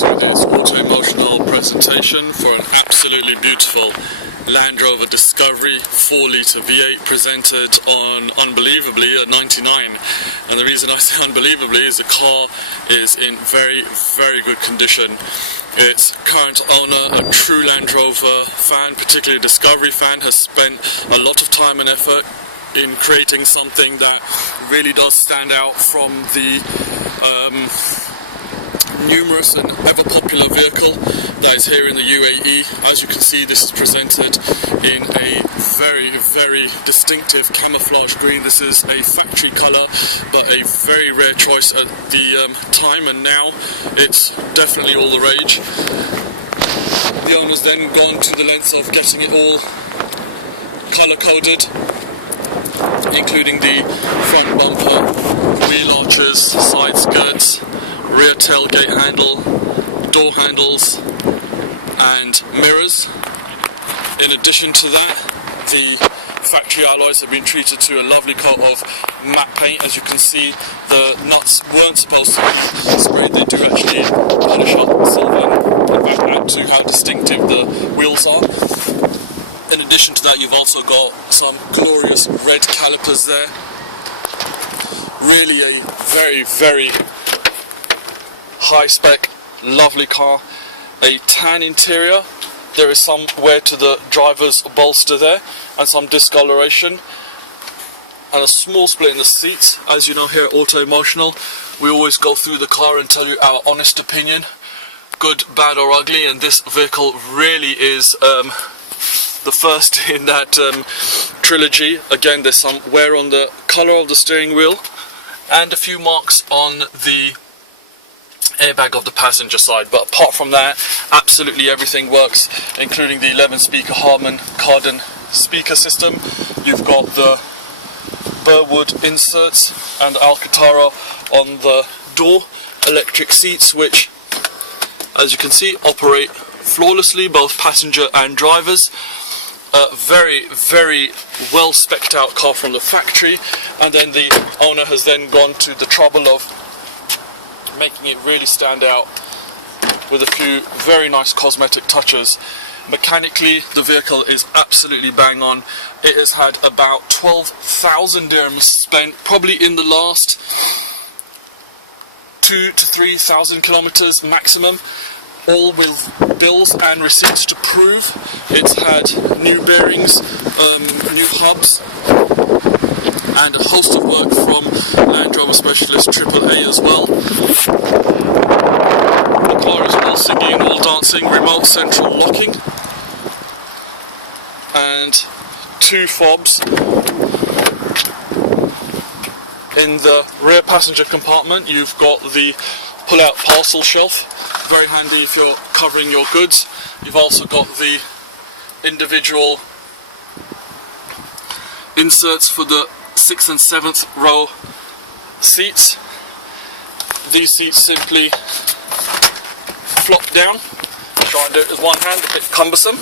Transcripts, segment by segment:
to this auto-emotional presentation for an absolutely beautiful Land Rover Discovery 4-litre V8 presented on, unbelievably, a 99. And the reason I say unbelievably is the car is in very, very good condition. Its current owner, a true Land Rover fan, particularly a Discovery fan, has spent a lot of time and effort in creating something that really does stand out from the numerous and ever popular vehicle that is here in the UAE. As you can see, this is presented in a very, very distinctive camouflage green. This is a factory colour, but a very rare choice at the time, and now it's definitely all the rage. The owner's then gone to the lengths of getting it all colour coded, including the front bumper, wheel arches, side skirts, rear tailgate handle, door handles and mirrors. In addition to that, the factory alloys have been treated to a lovely coat of matte paint. As you can see, the nuts weren't supposed to be sprayed, they do actually polish up silver and in fact add to how distinctive the wheels are. In addition to that, you've also got some glorious red calipers there. Really a very, very high spec, lovely car. A tan interior. There is some wear to the driver's bolster there and some discoloration. And a small split in the seats. As you know, here at Auto Emotional, we always go through the car and tell you our honest opinion, good, bad or ugly, and this vehicle really is the first in that trilogy. Again, there's some wear on the colour of the steering wheel and a few marks on the airbag of the passenger side, but apart from that, absolutely everything works, including the 11-speaker Harman Kardon speaker system. You've got the Burwood inserts and Alcantara on the door, electric seats which, as you can see, operate flawlessly, both passenger and drivers. A very, very well spec'd out car from the factory, and then the owner has then gone to the trouble of making it really stand out with a few very nice cosmetic touches. Mechanically, the vehicle is absolutely bang on. It has had about 12,000 dirhams spent, probably in the last 2,000 to 3,000 kilometers maximum, all with bills and receipts to prove. It's had new bearings, new hubs, and a host of work from Land Rover specialist AAA as well. The car is all singing and all dancing, remote central locking, and 2 fobs in the rear passenger compartment. You've got the pull-out parcel shelf, very handy if you're covering your goods. You've also got the individual inserts for the 6th and 7th row seats. These seats simply flop down. Try and do it with one hand, a bit cumbersome,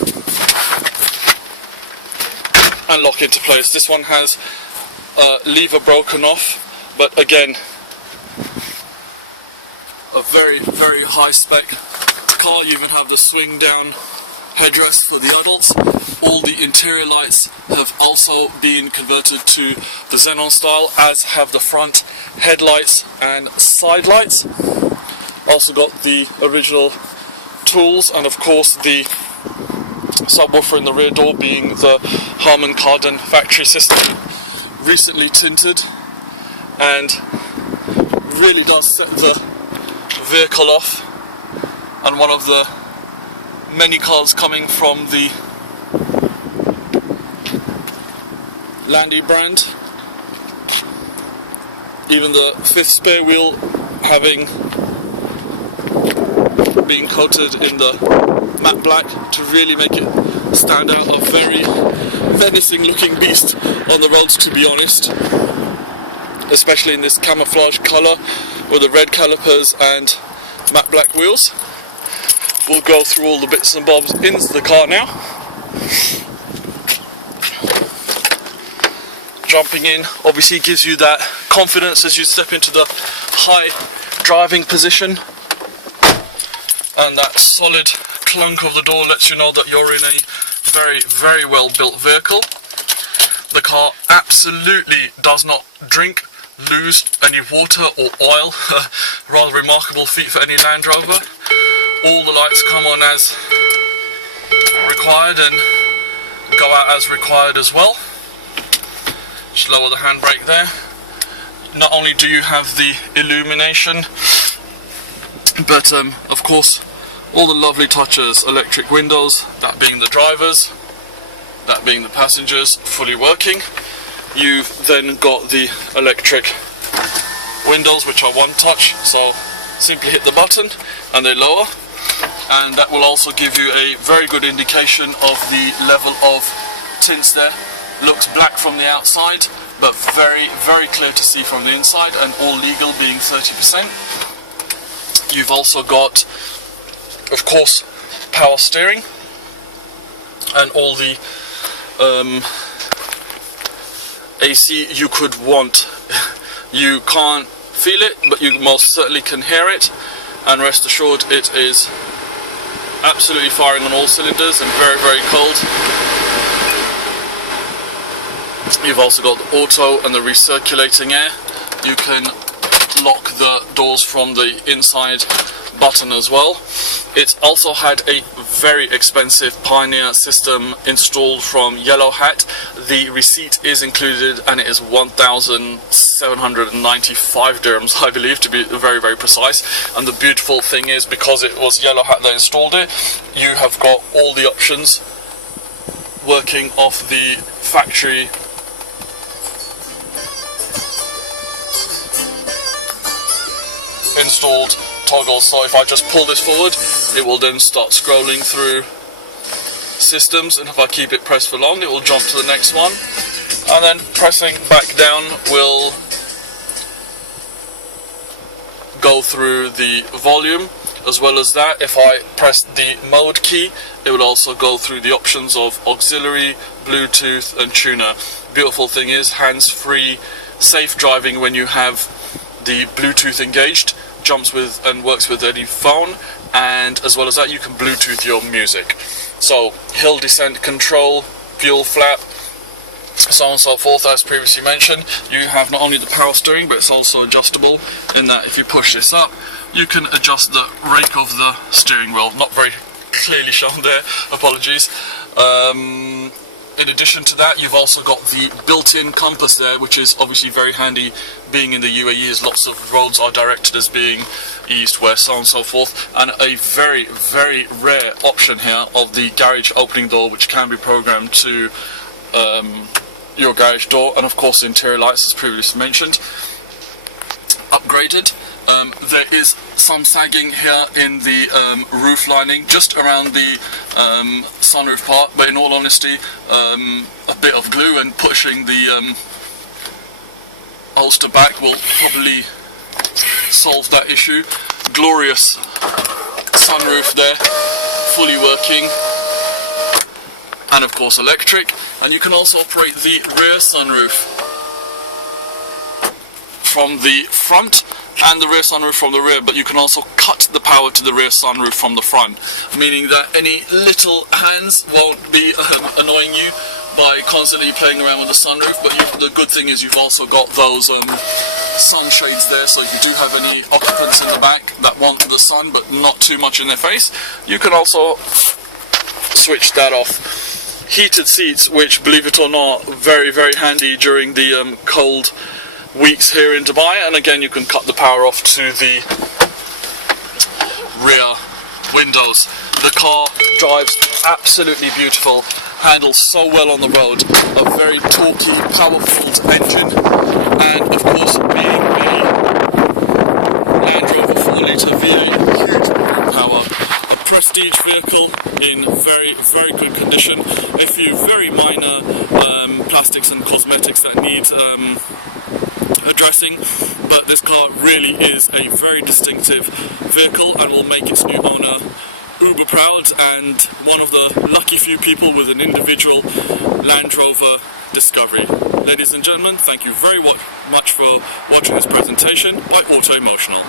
and lock into place. This one has a lever broken off, but again, a very, very high spec car. You even have the swing down headrest for the adults. All the interior lights have also been converted to the xenon style, as have the front headlights and side lights. Also got the original tools, and of course the subwoofer in the rear door being the Harman Kardon factory system, recently tinted, and really does set the vehicle off, and one of the many cars coming from the Landy brand. Even the 5th spare wheel having been coated in the matte black to really make it stand out. A very menacing looking beast on the roads, to be honest, especially in this camouflage colour with the red calipers and matte black wheels. We'll go through all the bits and bobs into the car now. Jumping in obviously gives you that confidence as you step into the high driving position. and that solid clunk of the door lets you know that you're in a very, very well built vehicle. The car absolutely does not drink, lose any water or oil. Rather remarkable feat for any Land Rover. All the lights come on as required and go out as required as well. Just lower the handbrake there. Not only do you have the illumination, but of course all the lovely touches, electric windows, that being the drivers, that being the passengers, fully working. You've then got the electric windows, which are one touch, so simply hit the button and they lower, and that will also give you a very good indication of the level of tints there. Looks black from the outside, but very, very clear to see from the inside, and all legal, being 30%. You've also got, of course, power steering and all the AC you could want. You can't feel it, but you most certainly can hear it, and rest assured it is absolutely firing on all cylinders and very, very cold. You've also got the auto and the recirculating air. You can lock the doors from the inside button as well. It's also had a very expensive Pioneer system installed from Yellow Hat. The receipt is included and it is 1,795 dirhams, I believe, to be very, very precise. And the beautiful thing is, because it was Yellow Hat that installed it, you have got all the options working off the factory installed toggle. So if I just pull this forward, it will then start scrolling through systems, and if I keep it pressed for long, it will jump to the next one, and then pressing back down will go through the volume. As well as that, if I press the mode key, it will also go through the options of auxiliary, Bluetooth and tuner. Beautiful thing is hands-free, safe driving when you have the Bluetooth engaged. Jumps with and works with any phone, and as well as that, you can Bluetooth your music. So hill descent control, fuel flap, so on and so forth. As previously mentioned, you have not only the power steering, but it's also adjustable in that if you push this up, you can adjust the rake of the steering wheel. Not very clearly shown there, apologies. In addition to that, you've also got the built-in compass there, which is obviously very handy, being in the UAE, as lots of roads are directed as being east, west, so on and so forth. And a very, very rare option here of the garage opening door, which can be programmed to your garage door, and of course the interior lights, as previously mentioned, upgraded. There is some sagging here in the roof lining, just around the sunroof part, but in all honesty, a bit of glue and pushing the holster back will probably solve that issue. Glorious sunroof there, fully working, and of course electric. And you can also operate the rear sunroof from the front and the rear sunroof from the rear, but you can also cut the power to the rear sunroof from the front, meaning that any little hands won't be annoying you by constantly playing around with the sunroof. But the good thing is you've also got those sunshades there, so if you do have any occupants in the back that want the sun but not too much in their face, you can also switch that off. Heated seats, which, believe it or not, very, very handy during the cold weeks here in Dubai. And again, you can cut the power off to the rear windows. The car drives absolutely beautiful, handles so well on the road, a very torquey, powerful engine, and of course, being a Land Rover 4-litre V8, huge power, a prestige vehicle in very, very good condition. A few very minor plastics and cosmetics that need addressing, but this car really is a very distinctive vehicle and will make its new owner uber proud, and one of the lucky few people with an individual Land Rover Discovery. Ladies and gentlemen, thank you very much for watching this presentation by Auto Emotional.